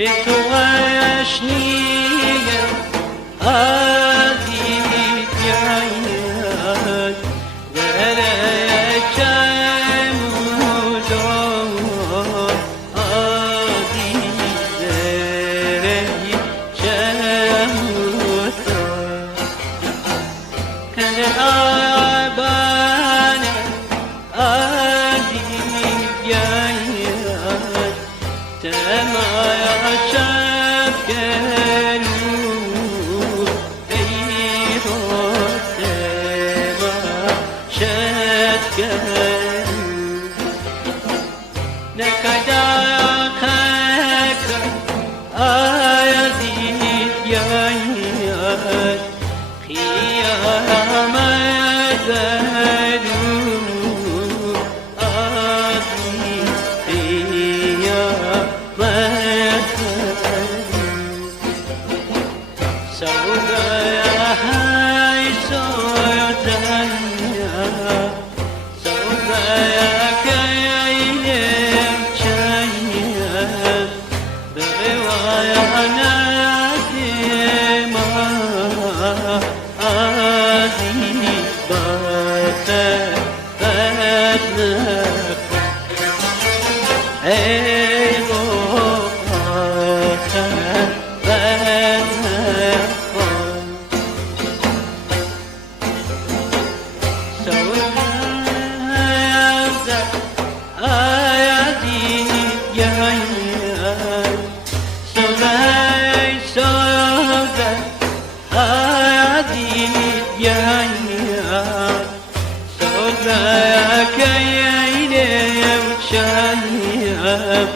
به تو اشنیم عزیز بیاید درکم مدار عزیز چم مدار کنه آبان عزیز بیاید تمایا شب گلو ای تما شب گلو نکدا خک عزیز بیاید قیامت زدو عزیز قیامت سودای سودایا سودای کیم چایم به روایت ما عزیز بات ای بات سوداك يا إلي وشايب